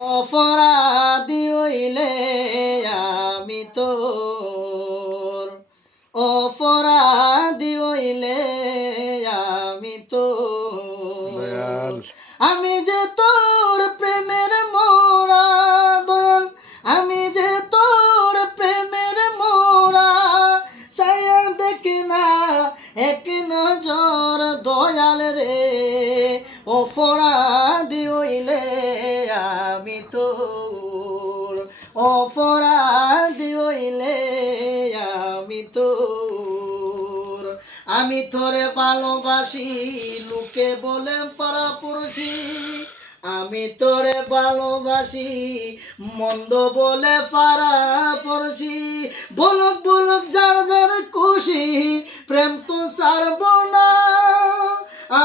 অপরাধী হইলে আমি তোর, অপরাধী হইলে আমি তোর, আমি যে তোর প্রেমের মোরা দয়াল, আমি যে তোর প্রেমের মোরা, ছায়া দেখি না এক নজর দয়াল রে, অপরাধী হইলে আমি তোর, অপরাধী হইলে আমি তোর, আমি তোরে ভালোবাসি লোকে বলে পরপুরুষী, আমি তোরে ভালোবাসি মন্দ বলে পরশি, বলক বলক যার যার খুশি প্রেম তো ছাড়ব না,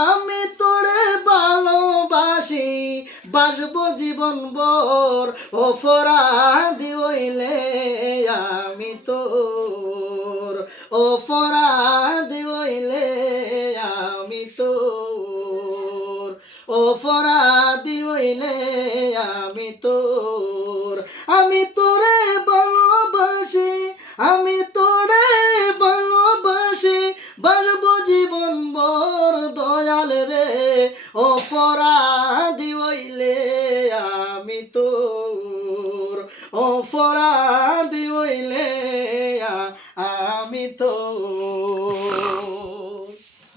আমি তোরে ভালোবাসি বাসবো জীবন ভর, অপরাধী হইলে আমি তোর, অপরাধী হইলে আমি তোর, অপরাধী হইলে আমি তোর, আমি তোরে ভালোবাসি, আমি তোরে ভালোবাসি বাসবো জীবন ভর দয়াল রে, অপরাধী হইলে আমি তোর, অপরাধী হইলে